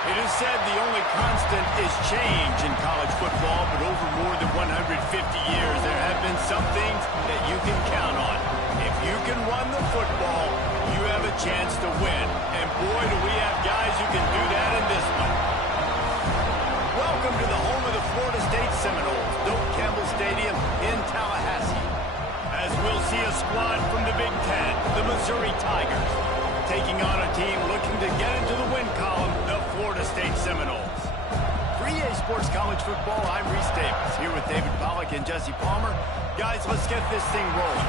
It is said the only constant is change in college football, but over more than 150 years, there have been some things that you can count on. If you can run the football, you have a chance to win. And boy, do we have guys who can do that in this one. Welcome to the home of the Florida State Seminoles, Doak Campbell Stadium in Tallahassee. As we'll see a squad from the Big Ten, the Missouri Tigers, taking on a team looking to get into the win column, the Florida State Seminoles. For EA Sports College Football, I'm Reese Davis, here with David Pollack and Jesse Palmer. Guys, let's get this thing rolling.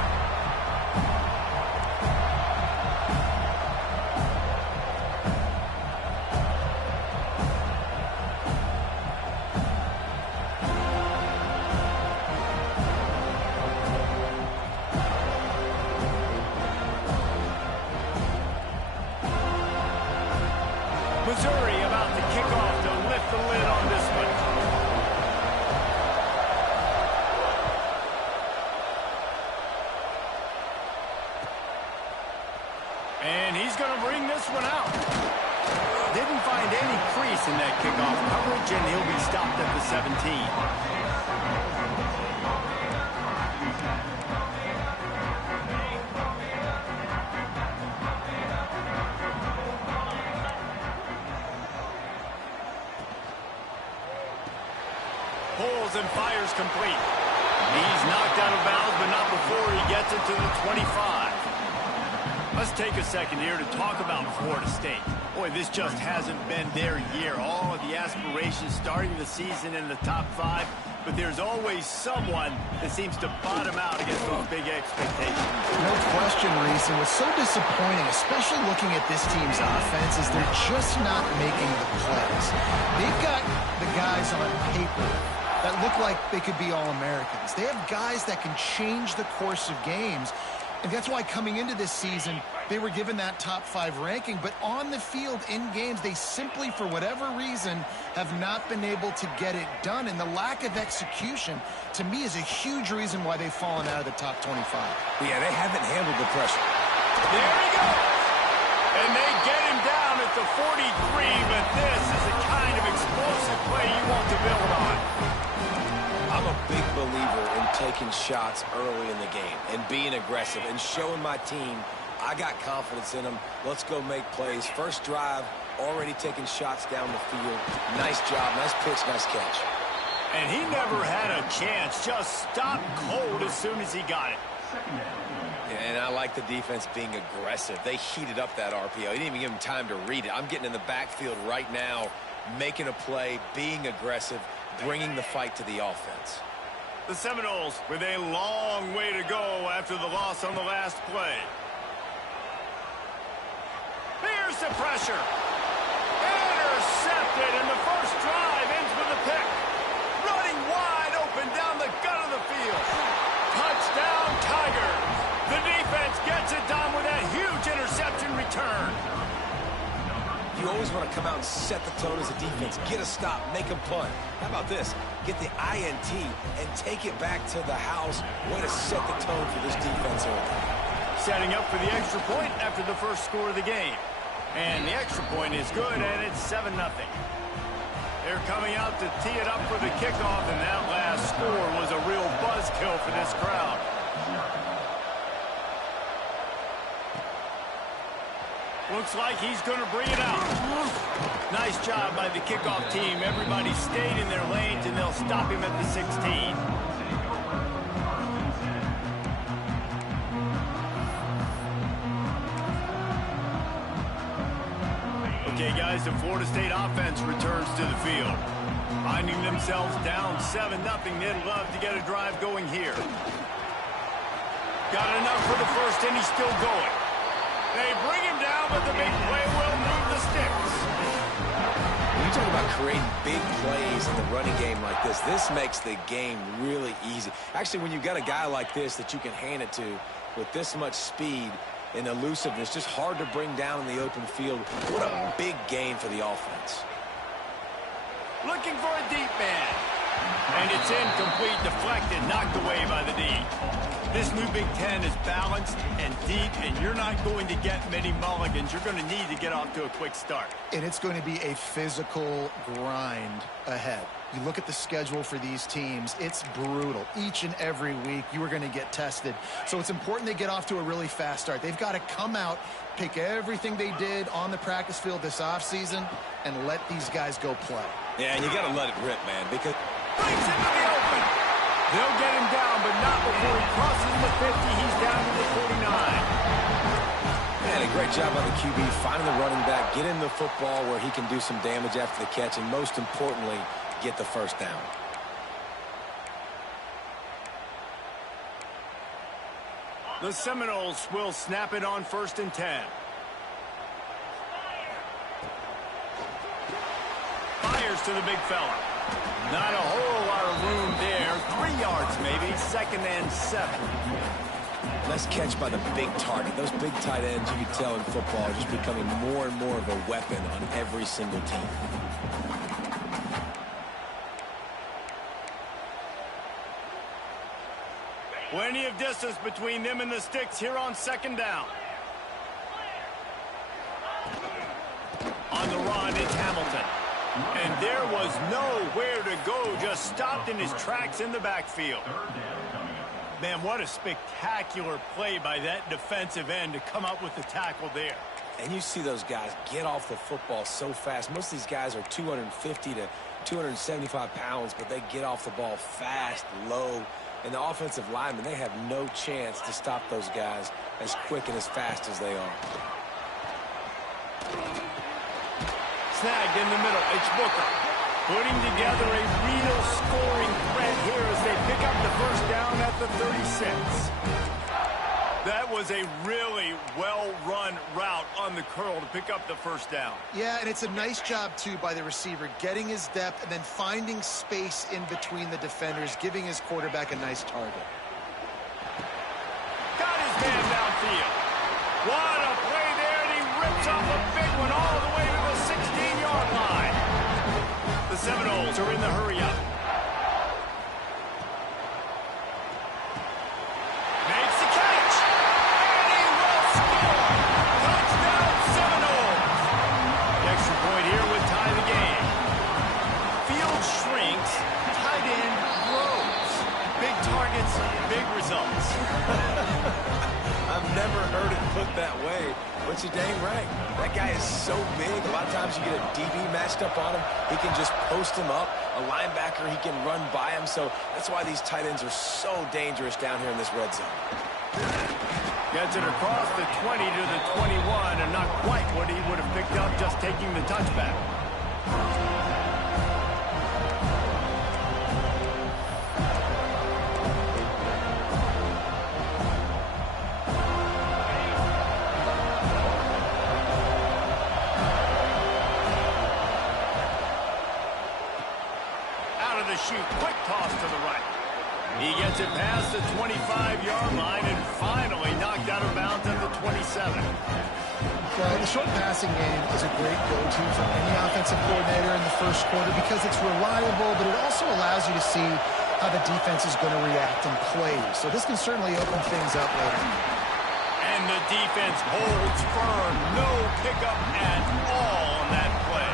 Missouri about to kick off to lift the lid on this one. And he's going to bring this one out. Didn't find any crease in that kickoff coverage, and he'll be stopped at the 17. Pulls and fires complete. He's knocked out of bounds, but not before he gets it to the 25. Let's take a second here to talk about Florida State. Boy, this just hasn't been their year. All of the aspirations starting the season in the top 5, but there's always someone that seems to bottom out against those big expectations. No question, Reese. And what's so disappointing, especially looking at this team's offense, is they're just not making the plays. They've got the guys on paper that look like they could be All-Americans. They have guys that can change the course of games. And that's why coming into this season, they were given that top 5 ranking. But on the field, in games, they simply, for whatever reason, have not been able to get it done. And the lack of execution, to me, is a huge reason why they've fallen out of the top 25. Yeah, they haven't handled the pressure. There he goes. And they get him down at the 43, but this is the kind of explosive play you want to build on. I'm a big believer in taking shots early in the game and being aggressive and showing my team I got confidence in them. Let's go make plays. First drive, already taking shots down the field. Nice job, nice pitch, nice catch. And he never had a chance. Just stopped cold as soon as he got it. And I like the defense being aggressive. They heated up that RPO. He didn't even give him time to read it. I'm getting in the backfield right now, making a play, being aggressive, bringing the fight to the offense. The Seminoles with a long way to go after the loss on the last play. Here's the pressure. Intercepted, and the first drive ends with a pick. Running wide open down the gut of the field. Touchdown, Tigers. The defense gets it done with that huge interception return. You always want to come out and set the tone as a defense. Get a stop, make a punt. How about this? Get the INT and take it back to the house. Way to set the tone for this defense early. Setting up for the extra point after the first score of the game. And the extra point is good, and it's 7-0. They're coming out to tee it up for the kickoff, and that last score was a real buzzkill for this crowd. Looks like he's going to bring it out. Nice job by the kickoff team. Everybody stayed in their lanes, and they'll stop him at the 16. Okay, guys, the Florida State offense returns to the field. Finding themselves down 7-0, they'd love to get a drive going here. Got enough for the first, and he's still going. They bring him down, but the big play will move the sticks. When you talk about creating big plays in the running game like this makes the game really easy. Actually, when you've got a guy like this that you can hand it to with this much speed and elusiveness, just hard to bring down in the open field. What a big gain for the offense. Looking for a deep man. And it's incomplete, deflected, knocked away by the D. This new Big Ten is balanced and deep, and you're not going to get many mulligans. You're going to need to get off to a quick start. And it's going to be a physical grind ahead. You look at the schedule for these teams, it's brutal. Each and every week, you are going to get tested. So it's important they get off to a really fast start. They've got to come out, pick everything they did on the practice field this offseason, and let these guys go play. Yeah, and you got to let it rip, man, because Brings into the open. They'll get him down, but not before he crosses the 50. He's down to the 49. man, a great job by the QB, finding the running back, get him the football where he can do some damage after the catch, and most importantly, get the first down. The Seminoles will snap it on 1st and 10. Fires to the big fella. Not a whole lot of room there. 3 yards maybe. 2nd and 7. Nice catch by the big target. Those big tight ends, you can tell in football, are just becoming more and more of a weapon on every single team. Plenty of distance between them and the sticks here on 2nd down. On the run, it's Hamilton. And there was nowhere to go, just stopped in his tracks in the backfield. Man, what a spectacular play by that defensive end to come up with the tackle there. And you see those guys get off the football so fast. Most of these guys are 250 to 275 pounds, but they get off the ball fast, low. And the offensive linemen, they have no chance to stop those guys as quick and as fast as they are. Snagged in the middle. It's Booker. Putting together a real scoring threat here as they pick up the first down at the 36. That was a really well-run route on the curl to pick up the first down. Yeah, and it's a nice job, too, by the receiver, getting his depth and then finding space in between the defenders, giving his quarterback a nice target. Got his man downfield. What a play there, and he rips off a big one all the way to the 16-yard line. The Seminoles are in the hurry-up. Makes the catch. And he will score. Touchdown, Seminoles. The extra point here would tie the game. Field shrinks. Tight end grows. Big targets, big results. I've never heard it put that way, but you're dang right. That guy is so big. A lot of times you get a DB matched up on him. He can just post him up. A linebacker, he can run by him. So that's why these tight ends are so dangerous down here in this red zone. Gets it across the 20 to the 21, and not quite what he would have picked up just taking the touchback. Shoot, quick toss to the right. He gets it past the 25-yard line and finally knocked out of bounds at the 27. Well, the short passing game is a great go-to for any offensive coordinator in the first quarter because it's reliable, but it also allows you to see how the defense is going to react and play. So this can certainly open things up later. And the defense holds firm. No pickup at all on that play.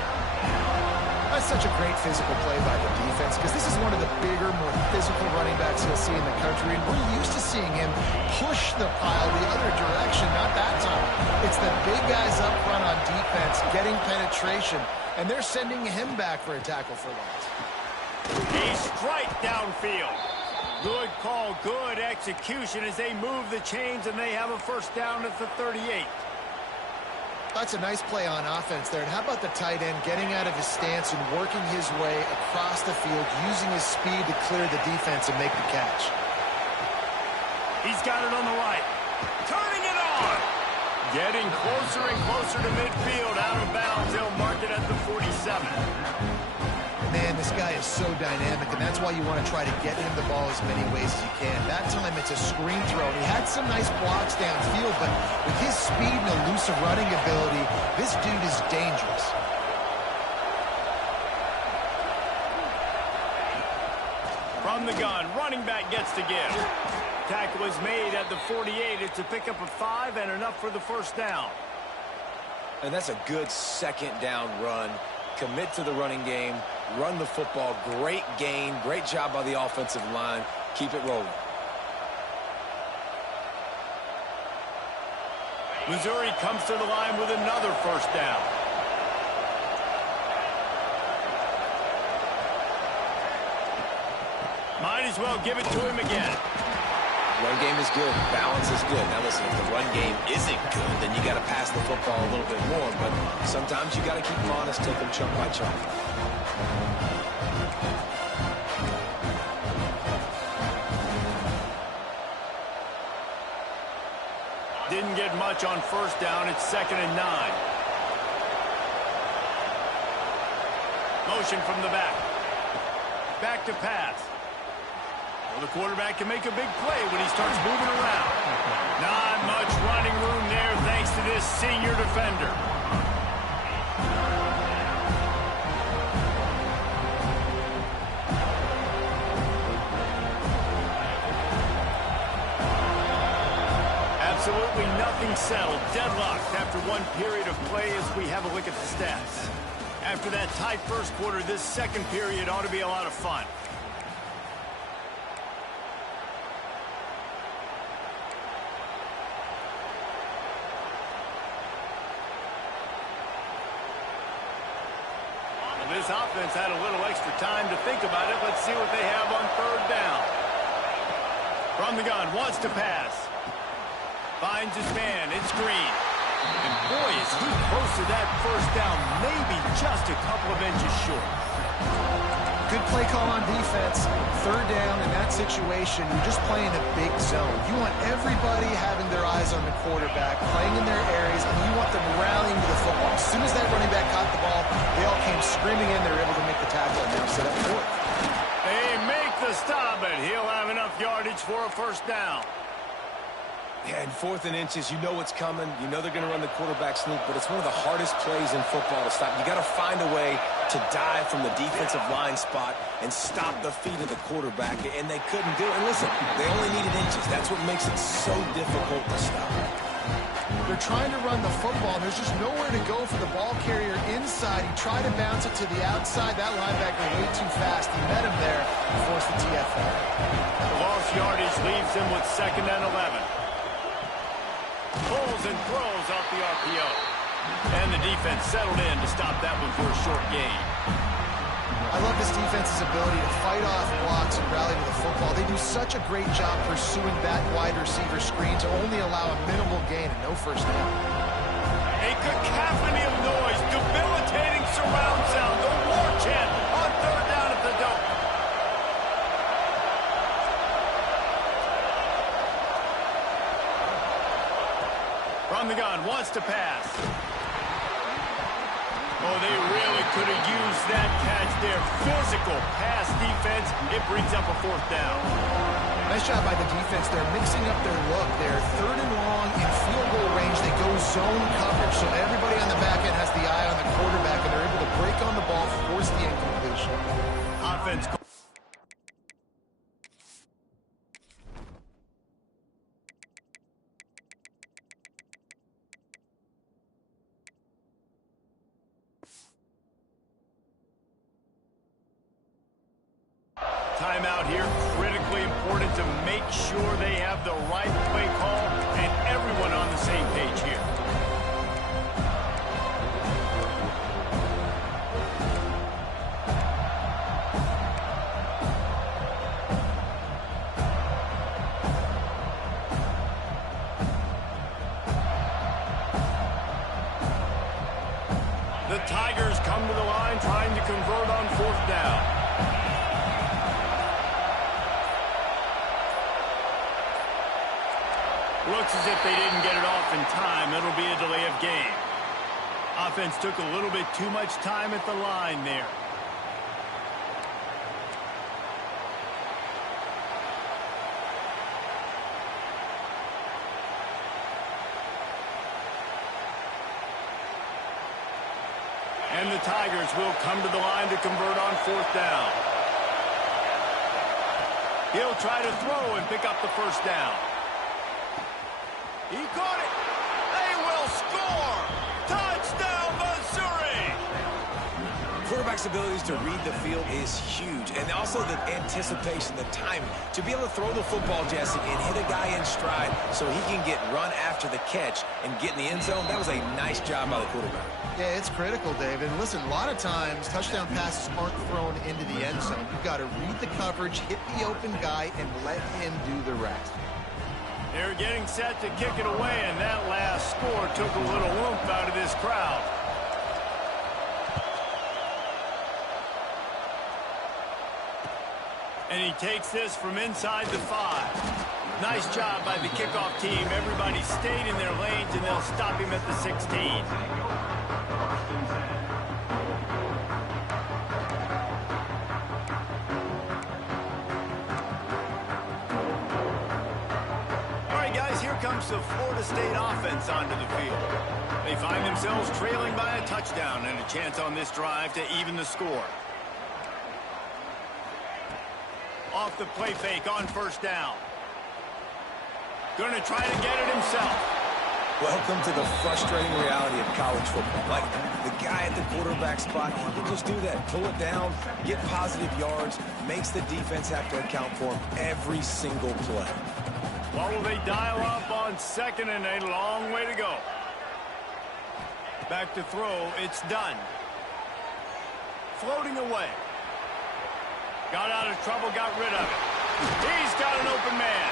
That's such a great physical play by the defense because this is one of the bigger, more physical running backs you'll see in the country, and we're used to seeing him push the pile the other direction. Not that time. It's the big guys up front on defense getting penetration, and they're sending him back for a tackle for loss. A strike downfield. Good call, good execution as they move the chains, and they have a first down at the 38. That's a nice play on offense there. And how about the tight end getting out of his stance and working his way across the field, using his speed to clear the defense and make the catch. He's got it on the right. Turning it on. Getting closer and closer to midfield. Out of bounds. They'll mark it at the 47. Man, this guy is so dynamic, and that's why you want to try to get him the ball as many ways as you can. That time it's a screen throw. He had some nice blocks downfield, but with his speed and elusive running ability, this dude is dangerous. From the gun, running back gets to give. Tackle is made at the 48. It's a pickup of 5 and enough for the first down. And that's a good second down run. Commit to the running game, run the football. Great gain, great job by the offensive line. Keep it rolling. Missouri comes to the line with another first down. Might as well give it to him again. Run game is good. Balance is good. Now listen, if the run game isn't good, then you got to pass the football a little bit more. But sometimes you got to keep them honest, take them chunk by chunk. Didn't get much on first down. It's 2nd and 9. Motion from the back. Back to pass. Well, the quarterback can make a big play when he starts moving around. Not much running room there thanks to this senior defender. Absolutely nothing settled. Deadlocked after one period of play as we have a look at the stats. After that tight first quarter, this second period ought to be a lot of fun. This offense had a little extra time to think about it. Let's see what they have on third down. From the gun, wants to pass. Finds his man. It's Green. And boy, is he close to that first down. Maybe just a couple of inches short. Good play call on defense. Third down in that situation, you're just playing a big zone. You want everybody having their eyes on the quarterback, playing in their areas, and you want them rallying to the football. As soon as that running back caught the ball, they all came screaming in. They were able to make the tackle and now set up fourth. They make the stop, but he'll have enough yardage for a first down. Yeah, and 4th and inches, you know what's coming. You know they're going to run the quarterback sneak, but it's one of the hardest plays in football to stop. You got to find a way to dive from the defensive line spot and stop the feet of the quarterback, and they couldn't do it. And listen, they only needed inches. That's what makes it so difficult to stop. They're trying to run the football. There's just nowhere to go for the ball carrier inside. He tried to bounce it to the outside. That linebacker way too fast. He met him there and forced the TFL. The lost yardage leaves him with 2nd and 11. Pulls and throws off the RPO. And the defense settled in to stop that one for a short gain. I love this defense's ability to fight off blocks and rally to the football. They do such a great job pursuing that wide receiver screen to only allow a minimal gain and no first down. A cacophony of noise, debilitating surround sound, the war chant on third down at the Dome. From the gun, wants to pass. Oh, they really could have used that catch there. Physical pass defense. It brings up a fourth down. Nice job by the defense. They're mixing up their look. They're 3rd and long in field goal range. They go zone coverage, so everybody on the back end has the eye on the quarterback, and they're able to break on the ball, force the incompletion. Offense. Timeout here, critically important to make sure they have the right play call and everyone on the same page here. The Tigers come to the line trying to convert on 4th down. Looks as if they didn't get it off in time. It'll be a delay of game. Offense took a little bit too much time at the line there. And the Tigers will come to the line to convert on 4th down. He'll try to throw and pick up the first down. He caught it. They will score. Touchdown, Missouri. Quarterback's abilities to read the field is huge, and also the anticipation, the timing. To be able to throw the football, Jesse, and hit a guy in stride so he can get run after the catch and get in the end zone, that was a nice job by the quarterback. Yeah, it's critical, David. Listen, a lot of times, touchdown passes aren't thrown into the end zone. You've got to read the coverage, hit the open guy, and let him do the rest. They're getting set to kick it away, and that last score took a little oomph out of this crowd. And he takes this from inside the 5. Nice job by the kickoff team. Everybody stayed in their lanes, and they'll stop him at the 16. All right, guys, here comes the Florida State offense onto the field. They find themselves trailing by a touchdown and a chance on this drive to even the score. Off the play fake on first down. Going to try to get it himself. Welcome to the frustrating reality of college football. Like, the guy at the quarterback spot, he can just do that. Pull it down, get positive yards, makes the defense have to account for him every single play. Well, will they dial up on second and a long way to go? Back to throw. It's done. Floating away. Got out of trouble, got rid of it. He's got an open man.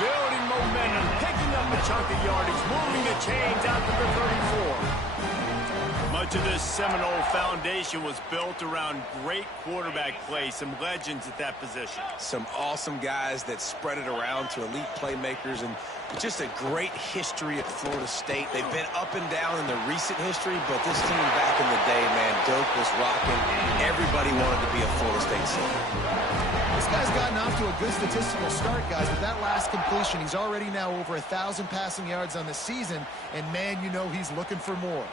Building momentum, picking up a chunk of yardage, moving the chains out to the 34. Much of this Seminole foundation was built around great quarterback play, some legends at that position. Some awesome guys that spread it around to elite playmakers, and just a great history at Florida State. They've been up and down in the recent history, but this team back in the day, man, Doak was rocking. Everybody wanted to be a Florida State Seminole. This guy's gotten off to a good statistical start, guys. With that last completion, he's already now over 1,000 passing yards on the season, and man, you know he's looking for more.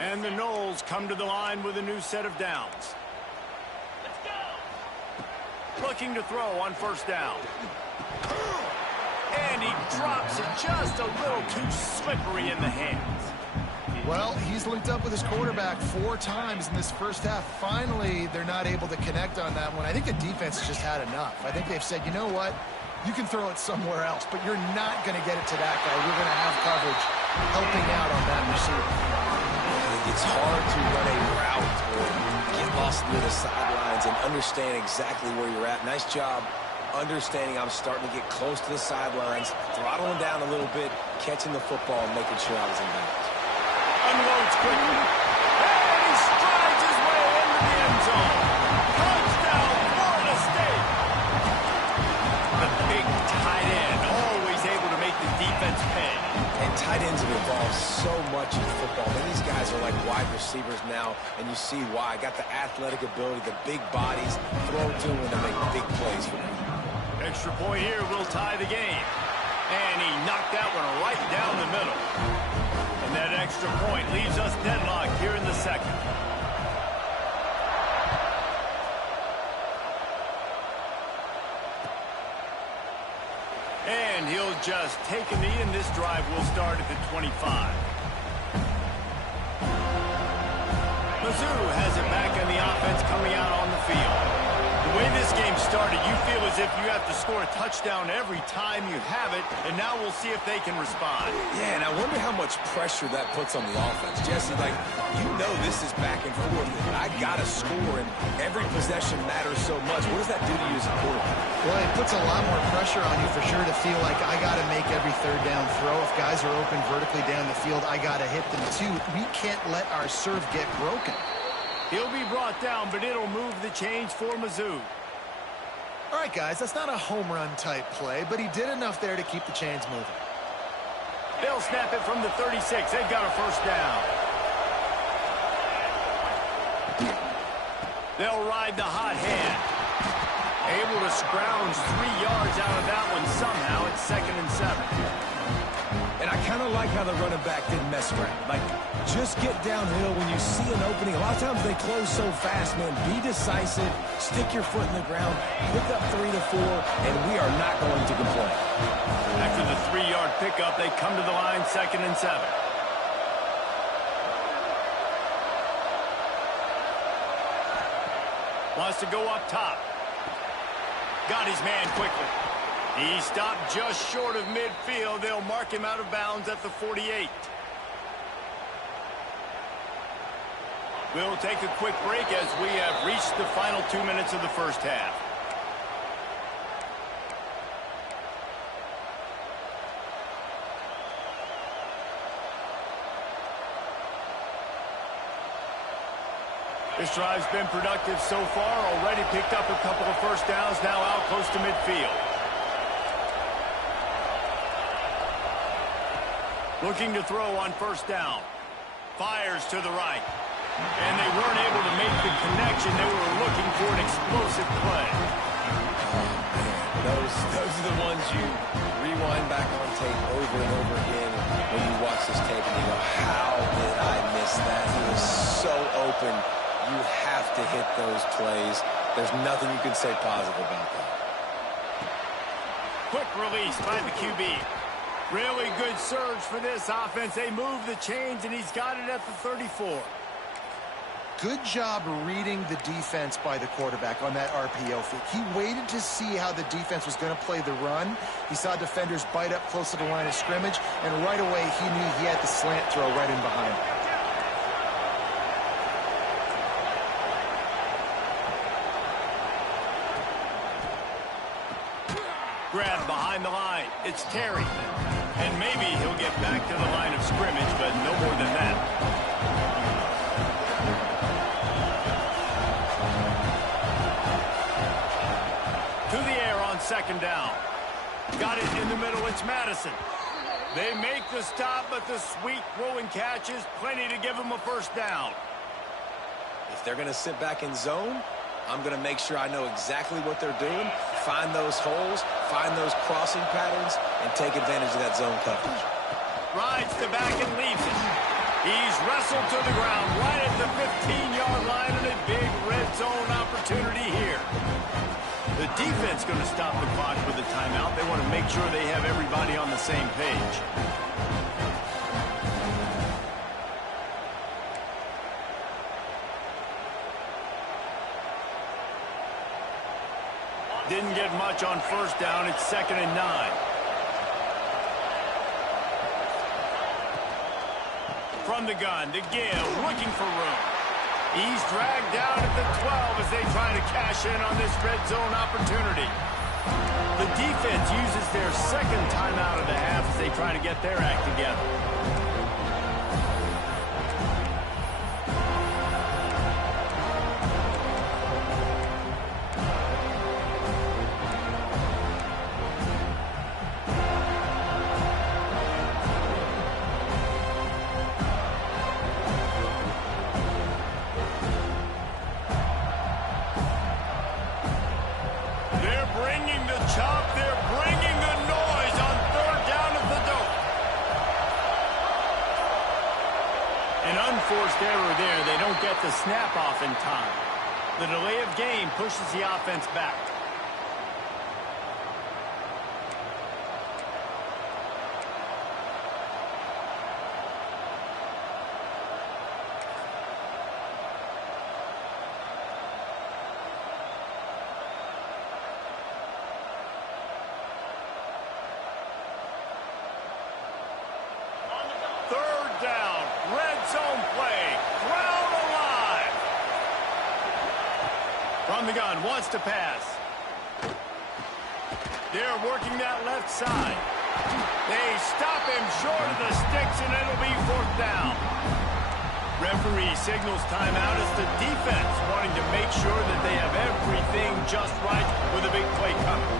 And the Noles come to the line with a new set of downs. Looking to throw on first down. And he drops it just a little too slippery in the hands. Well, he's linked up with his quarterback 4 times in this first half. Finally, they're not able to connect on that one. I think the defense has just had enough. I think they've said, you know what? You can throw it somewhere else, but you're not going to get it to that guy. We're going to have coverage helping out on that receiver. It's hard to run a route or get lost near the sidelines and understand exactly where you're at. Nice job understanding I'm starting to get close to the sidelines, throttling down a little bit, catching the football, and making sure I was in bounds. Unloads quickly. And he strides his way into the end zone. Touchdown, Florida State. The big tight end, always able to make the defense pay. And tight ends have evolved so much in football. I mean, these guys are like wide receivers now, and you see why. Got the athletic ability, the big bodies, throw to them to make big plays for them. Extra point here will tie the game. And he knocked that one right down the middle. And that extra point leaves us deadlocked here in the second. And he'll just take a knee, and this drive will start at the 25. Mizzou has it back in the offense coming out on the field. The way this game started, you feel as if you have to score a touchdown every time you have it, and now we'll see if they can respond. Yeah, and I wonder how much pressure that puts on the offense. Jesse, like, you know this is back and forth. I got to score, and every possession matters so much. What does that do to you as a quarterback? Well, it puts a lot more pressure on you for sure to feel like I got to make every third down throw. If guys are open vertically down the field, I got to hit them too. We can't let our serve get broken. He'll be brought down, but it'll move the chains for Mizzou. All right, guys, that's not a home run type play, but he did enough there to keep the chains moving. They'll snap it from the 36. They've got a first down. They'll ride the hot hand. Able to scrounge 3 yards out of that one somehow. It's 2nd and 7. And I kind of like how the running back didn't mess around. Like, just get downhill when you see an opening. A lot of times they close so fast, man. Be decisive, stick your foot in the ground, pick up 3 to 4, and we are not going to complain. After the 3-yard pickup, they come to the line, 2nd and 7. Wants to go up top. Got his man quickly. He stopped just short of midfield. They'll mark him out of bounds at the 48. We'll take a quick break as we have reached the final 2 minutes of the first half. This drive's been productive so far. Already picked up a couple of first downs, now out close to midfield. Looking to throw on first down. Fires to the right. And they weren't able to make the connection. They were looking for an explosive play. Those are the ones you rewind back on tape over and over again when you watch this tape and you go, how did I miss that? He was so open. You have to hit those plays. There's nothing you can say positive about that. Quick release by the QB. Really good surge for this offense. They move the chains, and he's got it at the 34. Good job reading the defense by the quarterback on that RPO fake. He waited to see how the defense was going to play the run. He saw defenders bite up close to the line of scrimmage, and right away he knew he had the slant throw right in behind. Grab behind the line. It's Terry. And maybe he'll get back to the line of scrimmage, but no more than that. To the air on 2nd down. Got it in the middle. It's Madison. They make the stop, but the sweet throw and catch is plenty to give them a first down. If they're going to sit back in zone, I'm going to make sure I know exactly what they're doing, find those holes, find those crossing patterns, and take advantage of that zone coverage. Rides the back and leaves it. He's wrestled to the ground right at the 15-yard line, and a big red zone opportunity here. The defense going to stop the clock with a timeout. They want to make sure they have everybody on the same page. Didn't get much on first down. It's 2nd and 9. From the gun, to Gill, looking for room. He's dragged down at the 12 as they try to cash in on this red zone opportunity. The defense uses their 2nd timeout of the half as they try to get their act together. Unforced error there. They don't get the snap off in time. The delay of game pushes the offense back. From the gun, wants to pass. They're working that left side. They stop him short of the sticks, and it'll be 4th down. Referee signals timeout as the defense wanting to make sure that they have everything just right with a big play coming.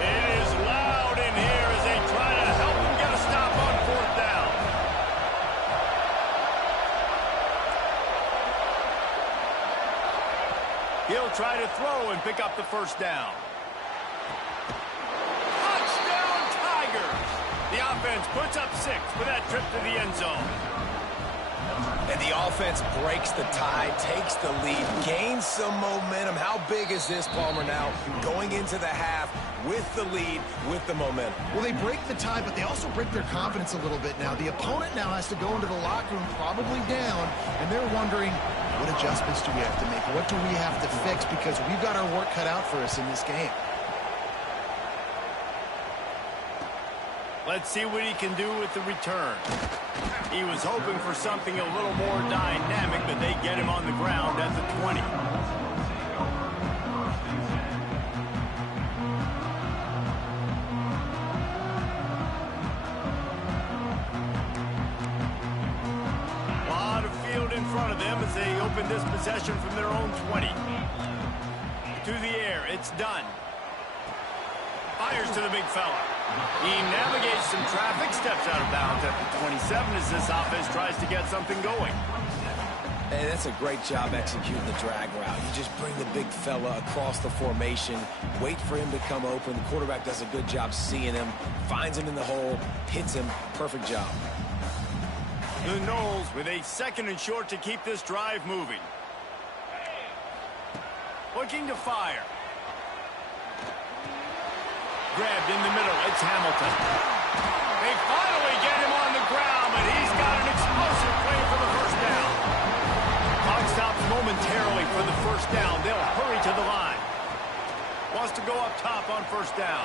It is loud in here as they try to help him get a stop on 4th down. He'll try to throw and pick up the first down. offense puts up 6 for that trip to the end zone. And the offense breaks the tie, takes the lead, gains some momentum. How big is this, Palmer, now going into the half with the lead, with the momentum? Well, they break the tie, but they also break their confidence a little bit now. The opponent now has to go into the locker room probably down, and they're wondering, what adjustments do we have to make? What do we have to fix? Because we've got our work cut out for us in this game. Let's see what he can do with the return. He was hoping for something a little more dynamic, but they get him on the ground at the 20. A lot of field in front of them as they open this possession from their own 20. To the air, it's done. Fires to the big fella. He navigates some traffic, steps out of bounds at the 27 as this offense tries to get something going. Hey, that's a great job executing the drag route. You just bring the big fella across the formation, wait for him to come open. The quarterback does a good job seeing him, finds him in the hole, hits him. Perfect job. The Noles with a 2nd and short to keep this drive moving. Looking to fire. Grabbed in the middle, it's Hamilton. They finally get him on the ground, but he's got an explosive play for the first down. Clock stops momentarily for the first down. They'll hurry to the line. Wants to go up top on first down.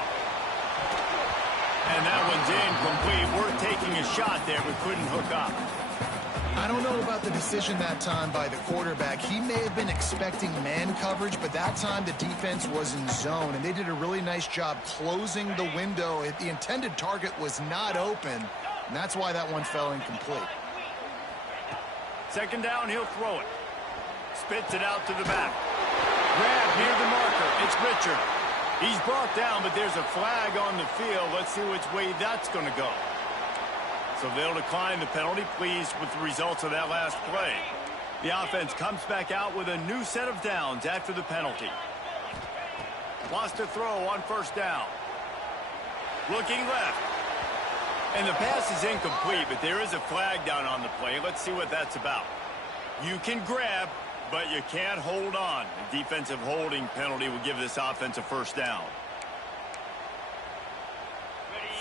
And that one's incomplete. Worth taking a shot there, but couldn't hook up. I don't know about the decision that time by the quarterback. He may have been expecting man coverage, but that time the defense was in zone, and they did a really nice job closing the window. The intended target was not open, and that's why that one fell incomplete. 2nd down, he'll throw it. Spits it out to the back. Grab near the marker. It's Richard. He's brought down, but there's a flag on the field. Let's see which way that's going to go. So they'll decline the penalty, pleased with the results of that last play. The offense comes back out with a new set of downs after the penalty. Wants to throw on first down. Looking left. And the pass is incomplete, but there is a flag down on the play. Let's see what that's about. You can grab, but you can't hold on. The defensive holding penalty will give this offense a first down.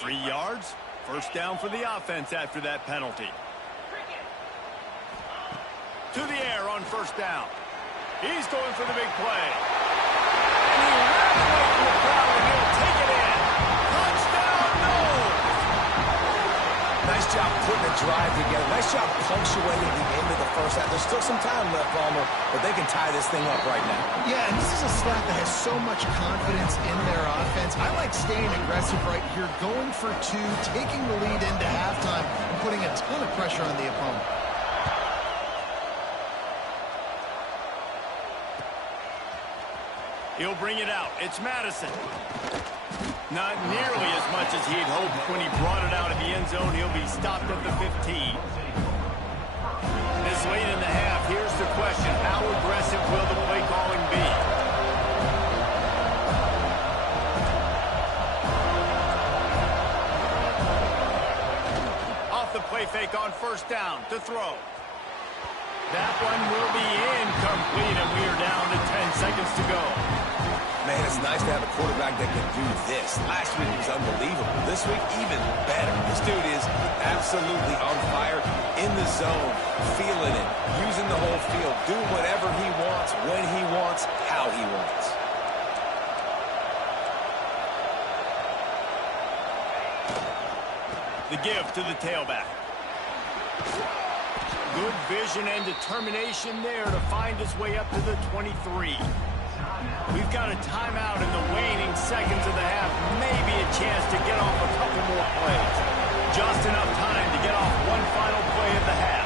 3 yards. First down for the offense after that penalty. To the air on first down. He's going for the big play. And he ran away from the crowd, and he'll take it in. Touchdown, Noles! Nice job putting a drive together. Nice job punctuating the end of the first half. There's still some time left, Palmer, but they can tie this thing up right now. Yeah, and this is a staff that has so much confidence in their offense. I like staying aggressive right here, going for 2, taking the lead into halftime, and putting a ton of pressure on the opponent. He'll bring it out. It's Madison. Not nearly as much as he'd hoped when he brought it out of the end zone. He'll be stopped at the 15. This late in the half, here's the question. How aggressive will the play calling be? Off the play fake on first down to throw. That one will be incomplete, and we are down to 10 seconds to go. Man, it's nice to have a quarterback that can do this. Last week was unbelievable. This week, even better. This dude is absolutely on fire, in the zone, feeling it, using the whole field, doing whatever he wants, when he wants, how he wants. The give to the tailback. Good vision and determination there to find his way up to the 23. We've got a timeout in the waning seconds of the half. Maybe a chance to get off a couple more plays. Just enough time to get off one final play of the half.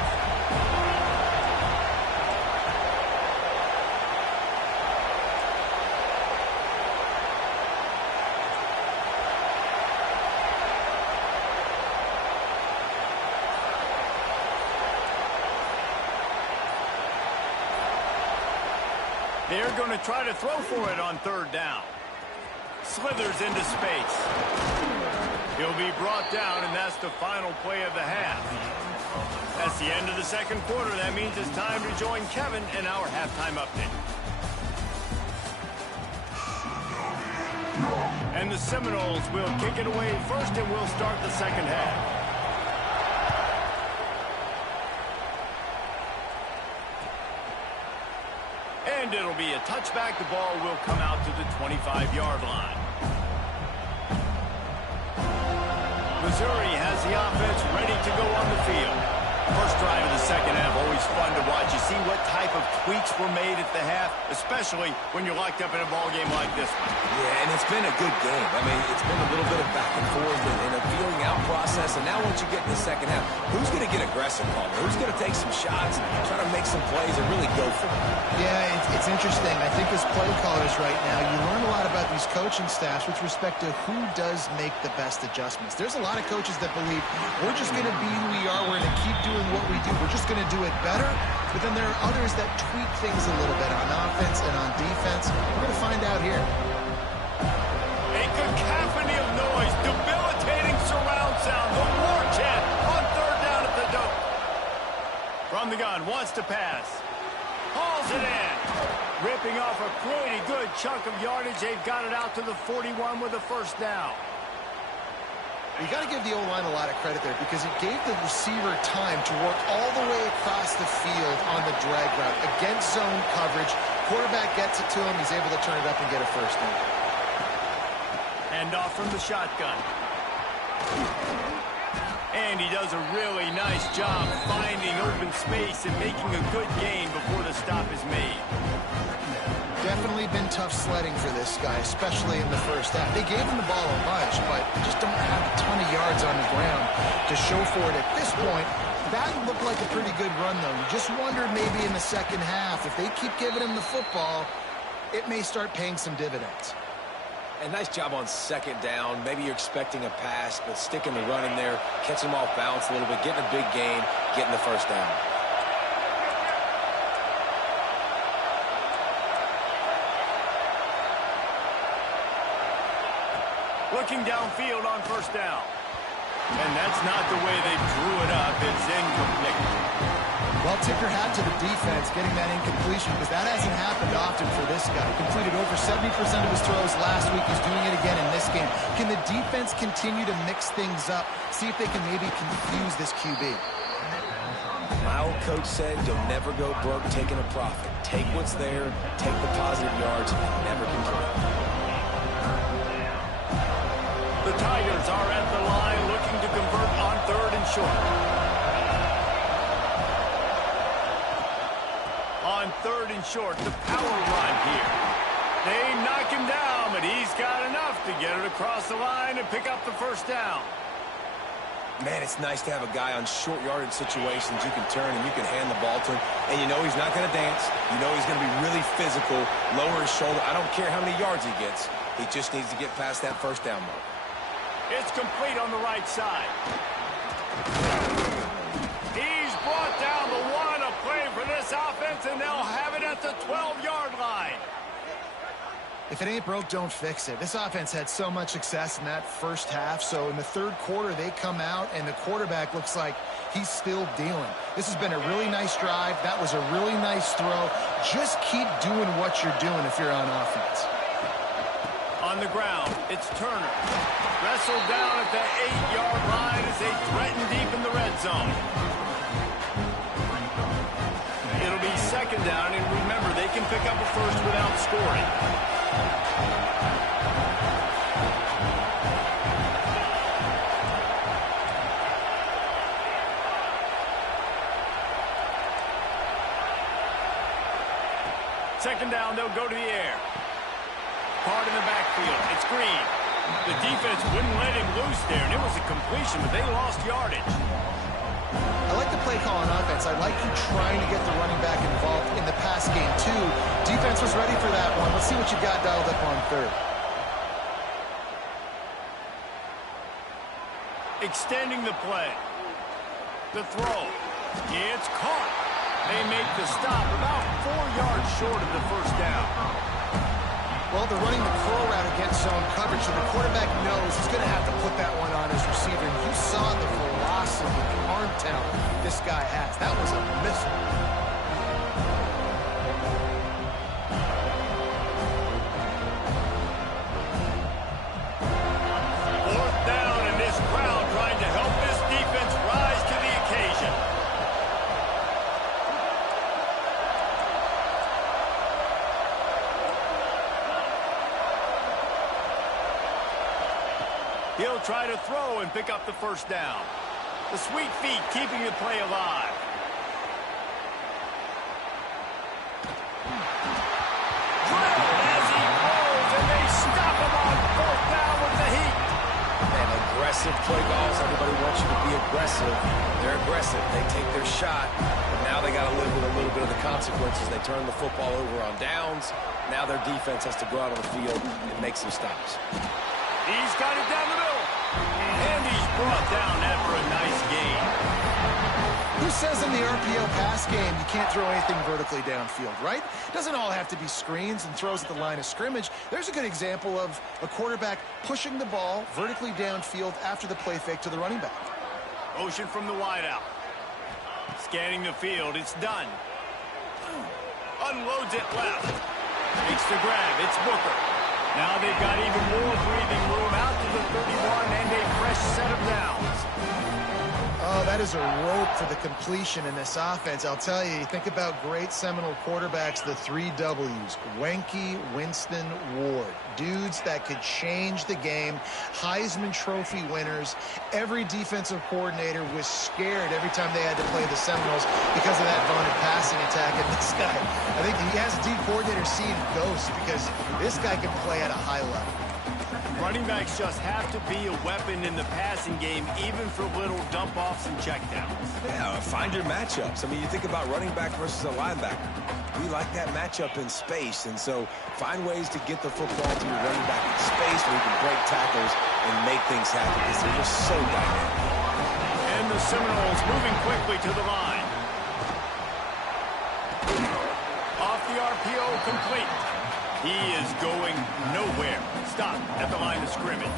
They're going to try to throw for it on third down. slithers into space. He'll be brought down, and that's the final play of the half. That's the end of the second quarter. That means it's time to join Kevin in our halftime update. And the Seminoles will kick it away first, and we'll start the second half. And it'll be a touchback. The ball will come out to the 25-yard line. Missouri has the offense ready to go on the field. First drive of the second half, always fun to watch. You see what type of tweaks were made at the half, especially when you're locked up in a ball game like this one. Yeah, and it's been a good game. I mean, it's been a little bit of back and forth and a feeling out process. And now once you get in the second half, who's going to get aggressive, Paul? Who's going to take some shots and try to make some plays and really go for it? Yeah, it's interesting. I think as play callers right now, you learn a lot about these coaching staffs with respect to who does make the best adjustments. There's a lot of coaches that believe we're just going to be who we are. We're going to keep doing what we do. We're just going to do it better. But then there are others that tweak things a little bit on offense and on defense. We're going to find out here. A cacophony of noise, debilitating surround sound. The war chant on third down at the dope. From the gun, wants to pass. Hauls it in. Ripping off a pretty good chunk of yardage. They've got it out to the 41 with a first down. You got to give the O-line a lot of credit there because it gave the receiver time to work all the way across the field on the drag route against zone coverage. Quarterback gets it to him. He's able to turn it up and get a first down. Hand off from the shotgun. And he does a really nice job finding open space and making a good gain before the stop is made. Definitely been tough sledding for this guy, especially in the first half. They gave him the ball a bunch, but they just don't have a ton of yards on the ground to show for it at this point. That looked like a pretty good run, though. You just wondered maybe in the second half, if they keep giving him the football, it may start paying some dividends. And nice job on second down. Maybe you're expecting a pass, but sticking the run in there, catching him off balance a little bit, getting a big gain, getting the first down. Looking downfield on first down. And that's not the way they drew it up. It's incomplete. Well, tip your hat to the defense getting that incompletion because that hasn't happened often for this guy. He completed over 70% of his throws last week. He's doing it again in this game. Can the defense continue to mix things up? See if they can maybe confuse this QB. My old coach said you'll never go broke taking a profit. Take what's there, take the positive yards, and never complain. The Tigers are at the line looking to convert on third and short. On third and short, the power run here. They knock him down, but he's got enough to get it across the line and pick up the first down. Man, it's nice to have a guy on short yardage situations you can turn and you can hand the ball to him. And you know he's not going to dance. You know he's going to be really physical, lower his shoulder. I don't care how many yards he gets. He just needs to get past that first down mark. It's complete on the right side. He's brought down the one, a play for this offense, and they'll have it at the 12-yard line. If it ain't broke, don't fix it. This offense had so much success in that first half, so in the third quarter, they come out, and the quarterback looks like he's still dealing. This has been a really nice drive. That was a really nice throw. Just keep doing what you're doing if you're on offense. On the ground, it's Turner. Wrestled down at the 8-yard line as they threaten deep in the red zone. It'll be second down, and remember, they can pick up a first without scoring. Second down, they'll go to the air. Card in the backfield. It's Green. The defense wouldn't let him loose there, and it was a completion, but they lost yardage. I like the play call on offense. I like you trying to get the running back involved in the pass game, too. Defense was ready for that one. Let's see what you got dialed up on third. Extending the play. The throw. It's caught. They make the stop about 4 yards short of the first down. Well, Well, they're running the curl route against zone coverage, so the quarterback knows he's going to have to put that one on his receiver. And you saw the velocity, the arm talent this guy has. That was a missile. Fourth down, and this crowd trying to help this defense rise to the occasion. He'll try to throw and pick up the first down. The sweet feet keeping the play alive. Drilled as he rolls, and they stop him on fourth down with the heat. And aggressive play calls. Everybody wants you to be aggressive. They're aggressive. They take their shot. But now they got to live with a little bit of the consequences. They turn the football over on downs. Now their defense has to go out on the field and make some stops. He's got it down the middle. And he's brought down after a nice gain. Who says in the RPO pass game you can't throw anything vertically downfield, right? It doesn't all have to be screens and throws at the line of scrimmage. There's a good example of a quarterback pushing the ball vertically downfield after the play fake to the running back. Motion from the wideout. Scanning the field. It's done. Unloads it left. Makes the grab. It's Booker. Now they've got even more breathing room out to the 31 and a fresh set of downs. Oh, that is a rope for the completion in this offense. I'll tell you, think about great Seminole quarterbacks, the 3 W's. Wenke, Winston, Ward. Dudes that could change the game. Heisman Trophy winners. Every defensive coordinator was scared every time they had to play the Seminoles because of that vaunted passing attack. And this guy, I think he has D coordinator seeing ghosts because this guy can play at a high level. Running backs just have to be a weapon in the passing game, even for little dump-offs and checkdowns. Yeah, find your matchups. I mean, you think about running back versus a linebacker. We like that matchup in space, and so find ways to get the football to your running back in space where you can break tackles and make things happen because they're just so dynamic. And the Seminoles moving quickly to the line. Off the RPO, complete. He is going nowhere. Stop at the line of scrimmage.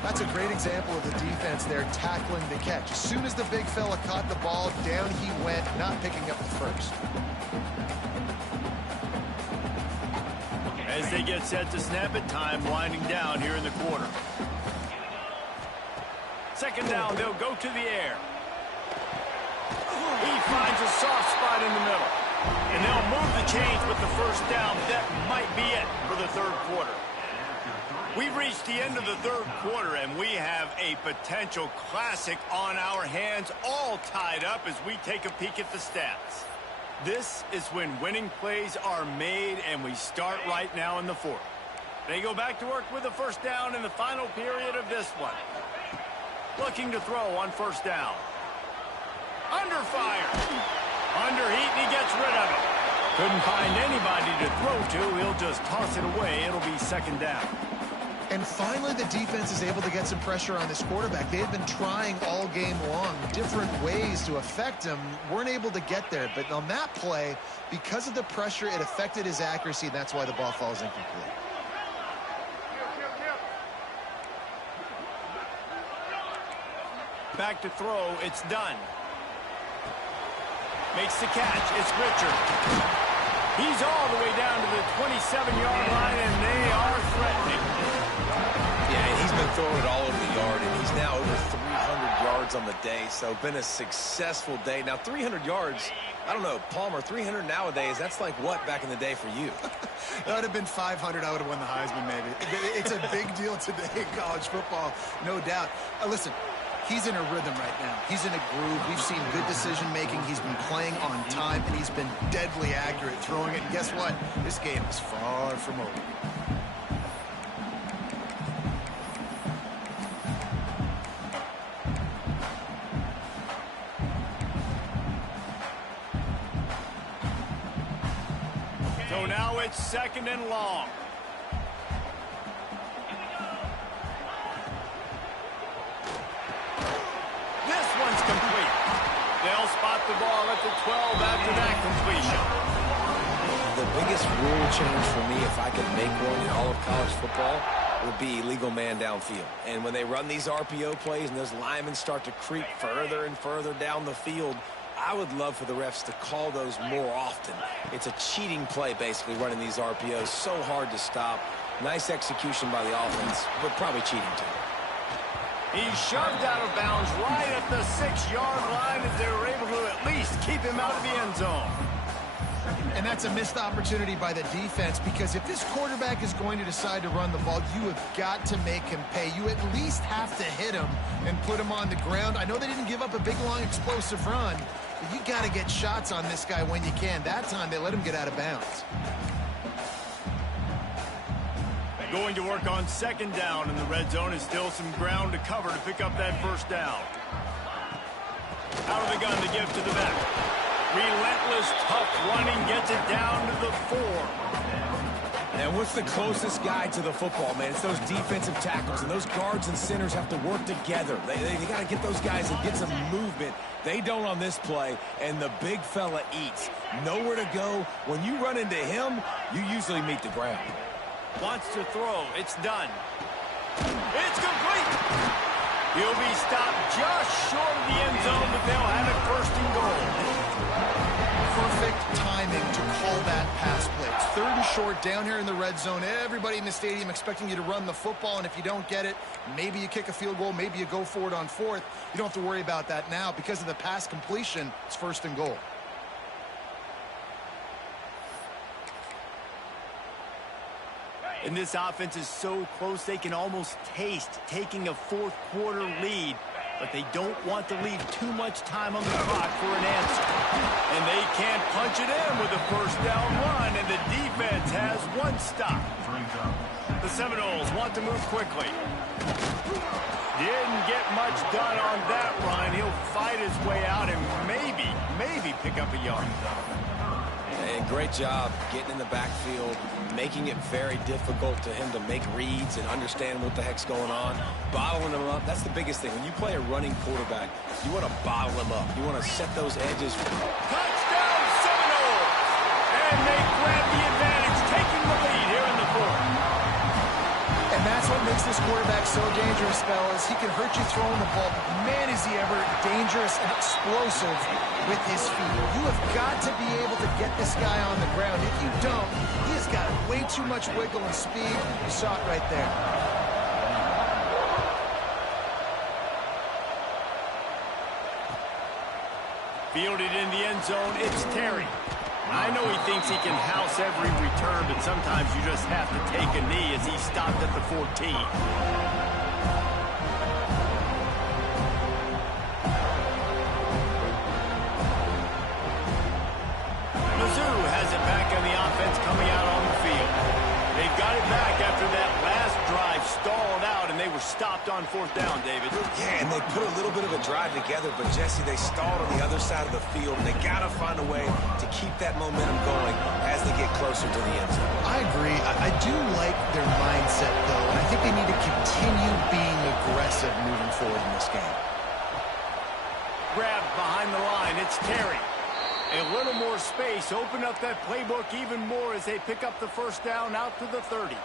That's a great example of the defense there tackling the catch. As soon as the big fella caught the ball, down he went, not picking up the first. As they get set to snap it, time winding down here in the quarter. Second down, they'll go to the air. He finds a soft spot in the middle. And they'll move the chains with the first down. That might be it for the third quarter. We've reached the end of the third quarter, and we have a potential classic on our hands, all tied up as we take a peek at the stats. This is when winning plays are made, and we start right now in the fourth. They go back to work with the first down in the final period of this one. Looking to throw on first down. Under fire. Under heat, and he gets rid of it. Couldn't find anybody to throw to. He'll just toss it away. It'll be second down. And finally, the defense is able to get some pressure on this quarterback. They have been trying all game long different ways to affect him. Weren't able to get there. But on that play, because of the pressure, it affected his accuracy, and that's why the ball falls incomplete. Back to throw. It's done. Makes the catch. It's Richard. He's all the way down to the 27-yard line, and they are threatening. Yeah, he's been throwing it all over the yard, and he's now over 300 yards on the day, so been a successful day. Now, 300 yards, I don't know, Palmer, 300 nowadays, that's like what back in the day for you? That would have been 500. I would have won the Heisman, maybe. It's a big deal today in college football, no doubt. Listen. He's in a rhythm right now. He's in a groove. We've seen good decision-making. He's been playing on time, and he's been deadly accurate throwing it. And guess what? This game is far from over. So now it's second and long. Complete. They'll spot the ball at the 12 after that completion. The biggest rule change for me, if I could make one in all of college football, would be illegal man downfield. And when they run these RPO plays and those linemen start to creep further and further down the field, I would love for the refs to call those more often. It's a cheating play, basically, running these RPOs. So hard to stop. Nice execution by the offense, but probably cheating too. He's shoved out of bounds right at the 6-yard line as they were able to at least keep him out of the end zone. And that's a missed opportunity by the defense, because if this quarterback is going to decide to run the ball, you have got to make him pay. You at least have to hit him and put him on the ground. I know they didn't give up a big, long, explosive run, but you got to get shots on this guy when you can. That time, they let him get out of bounds. Going to work on second down in the red zone. Is still some ground to cover to pick up that first down. Out of the gun to give to the back. Relentless, tough running, gets it down to the 4. And what's the closest guy to the football, man? It's those defensive tackles, and those guards and centers have to work together. They got to get those guys and get some movement. They don't on this play, and the big fella eats. Nowhere to go. When you run into him, you usually meet the ground. Wants to throw. It's done. It's complete. He'll be stopped just short of the end zone, but they'll have it first and goal. Perfect timing to call that pass play. It's third and short down here in the red zone. Everybody in the stadium expecting you to run the football, and if you don't get it, maybe you kick a field goal, maybe you go for it on fourth. You don't have to worry about that now. Because of the pass completion, it's first and goal. And this offense is so close they can almost taste taking a fourth-quarter lead, but they don't want to leave too much time on the clock for an answer. And they can't punch it in with a first-down run, and the defense has one stop. The Seminoles want to move quickly. Didn't get much done on that run. He'll fight his way out and maybe pick up a yard. And great job getting in the backfield, making it very difficult to him to make reads and understand what the heck's going on. Bottling him up, that's the biggest thing. When you play a running quarterback, you want to bottle him up. You want to set those edges. Touchdown, Seminoles! And they grab the advantage, taking the lead here in the fourth. And that's what makes this quarterback so dangerous, fellas. He can hurt you throwing the ball, but man, is he ever dangerous and explosive with his feet. You have got to be able to get this guy on the ground. If you don't, he has got way too much wiggle and speed. You saw it right there. Fielded in the end zone, it's Terry. I know he thinks he can house every return, but sometimes you just have to take a knee as he stopped at the 14. Mizzou has it back on the offense coming out on the field. They've got it back after that last drive stalled out, and they were stopped on fourth down, David. Yeah, and they put a little bit of a drive together, but, Jesse, they stalled on the other side of the field, and they got to find a way to keep that momentum going as they get closer to the end zone. I agree. I do like their mindset, though, and I think they need to continue being aggressive moving forward in this game. Grabbed behind the line, it's Terry. A little more space, open up that playbook even more as they pick up the first down out to the 30.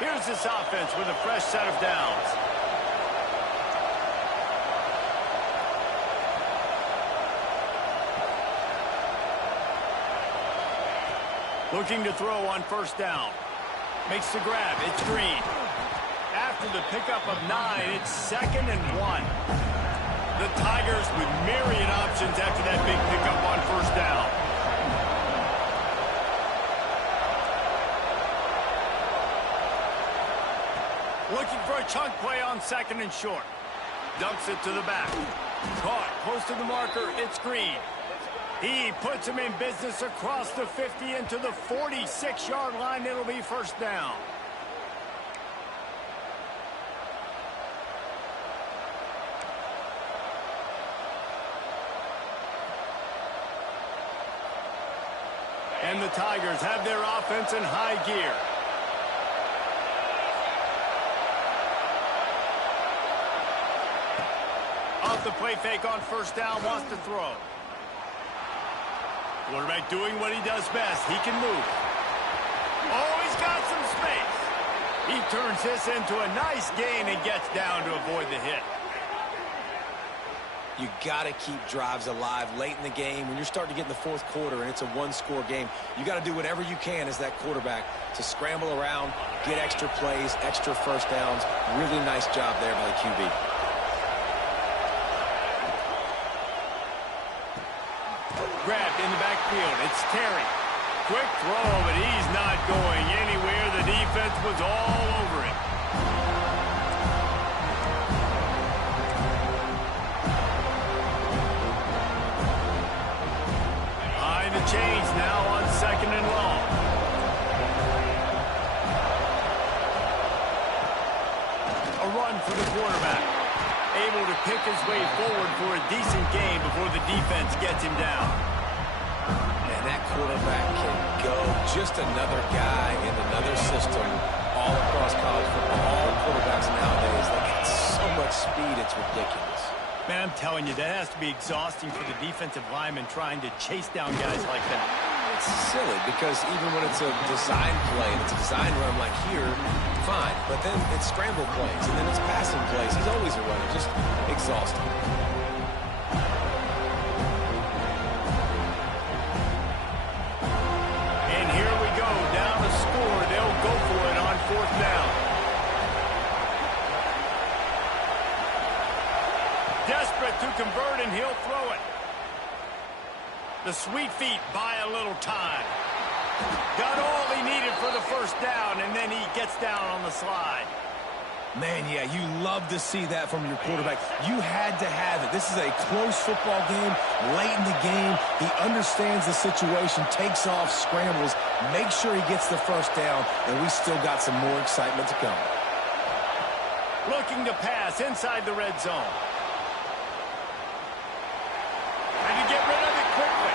Here's this offense with a fresh set of downs. Looking to throw on first down. Makes the grab, it's Green. After the pickup of 9, it's 2nd and 1. The Tigers with myriad options after that big pickup on first down. Looking for a chunk play on 2nd and short. Dumps it to the back. Caught close to the marker, it's Green. He puts him in business across the 50 into the 46-yard line. It'll be first down. And the Tigers have their offense in high gear. Off the play fake on first down, wants to throw. Quarterback doing what he does best. He can move. Oh, he's got some space. He turns this into a nice gain and gets down to avoid the hit. You got to keep drives alive late in the game. When you're starting to get in the fourth quarter and it's a one-score game, you got to do whatever you can as that quarterback to scramble around, get extra plays, extra first downs. Really nice job there by the QB. Grabbed in the backfield. It's Terry. Quick throw, but he's not going anywhere. The defense was all over him. Behind the chains now on 2nd and long. A run for the quarterback. Able to pick his way forward for a decent gain before the defense gets him down. And that quarterback can go. Just another guy in another system all across college football. All quarterbacks nowadays, they got so much speed, it's ridiculous. Man, I'm telling you, that has to be exhausting for the defensive lineman trying to chase down guys like that. It's silly because even when it's a design play and it's a design run like here, fine. But then it's scramble plays and then it's passing plays. He's always a runner, just exhausting. And here we go, down to score. They'll go for it on 4th down. Desperate to convert, and he'll throw it. The sweet feet buy a little time. Got all he needed for the first down, and then he gets down on the slide. Man, yeah, you love to see that from your quarterback. You had to have it. This is a close football game, late in the game. He understands the situation, takes off, scrambles, makes sure he gets the first down, and we still got some more excitement to come. Looking to pass inside the red zone. And to get rid of it quickly.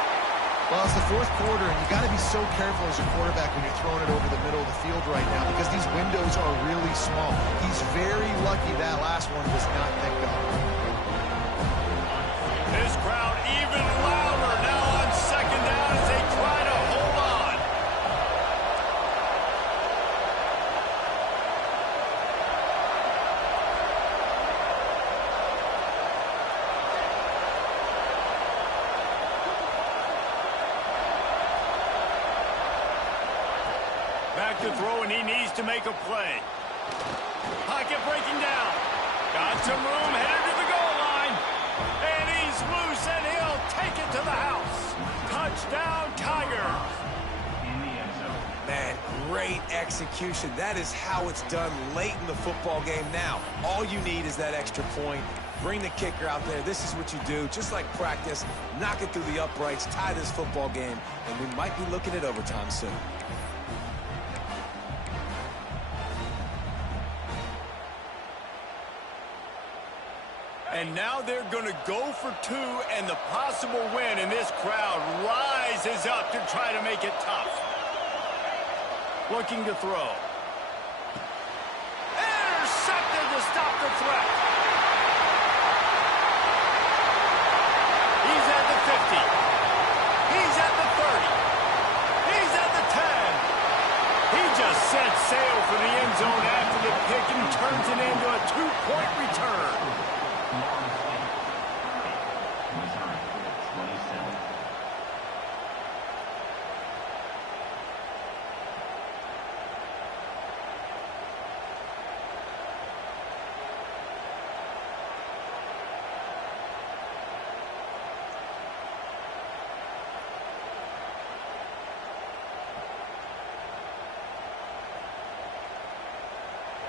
Well, it's the fourth quarter, and you got to be so careful as a quarterback when you're throwing it over the middle of the field right now because these windows are really small. He's very lucky that last one was not picked up. This crowd even louder now on 2nd down as they try to hold on. Back to throw, and he needs to make a play. Pocket breaking down. Got some room, headed to the goal line. And he's loose, and he'll take it to the house. Touchdown, Tigers. Man, great execution. That is how it's done late in the football game now. All you need is that extra point. Bring the kicker out there. This is what you do. Just like practice, knock it through the uprights, tie this football game, and we might be looking at overtime soon. And now they're going to go for 2 and the possible win, and this crowd rises up to try to make it tough. Looking to throw. Intercepted to stop the threat. He's at the 50. He's at the 30. He's at the 10. He just set sail for the end zone after the pick and turns it into a 2-point return.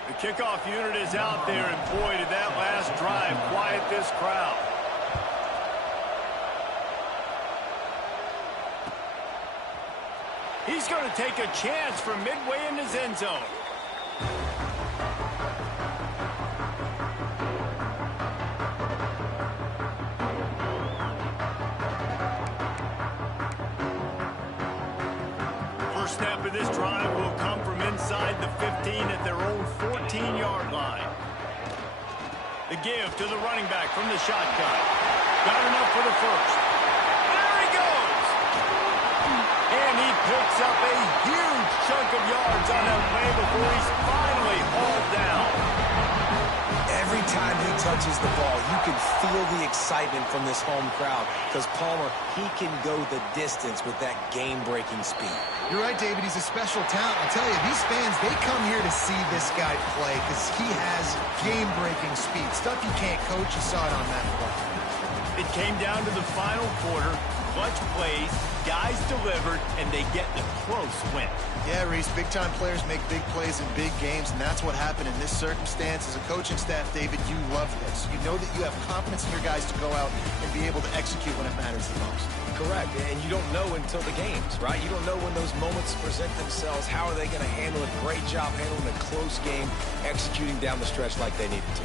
The kickoff unit is out there, and boy, did that last drive quiet this crowd. He's going to take a chance from midway in his end zone. First snap of this drive will come from inside the 15 at their own 14-yard line. The give to the running back from the shotgun. Got enough for the first. There he goes! picks up a huge chunk of yards on that play before he's finally hauled down. Every time he touches the ball, you can feel the excitement from this home crowd because Palmer, he can go the distance with that game-breaking speed. You're right, David. He's a special talent. I'll tell you, these fans, they come here to see this guy play because he has game-breaking speed. Stuff you can't coach. You saw it on that play. It came down to the final quarter. Clutch plays, guys delivered, and they get the close win. Yeah, Reese, big-time players make big plays in big games, and that's what happened in this circumstance. As a coaching staff, David, you love this. You know that you have confidence in your guys to go out and be able to execute when it matters the most. Correct, and you don't know until the games, right? You don't know when those moments present themselves. How are they going to handle it? Great job handling a close game, executing down the stretch like they needed to.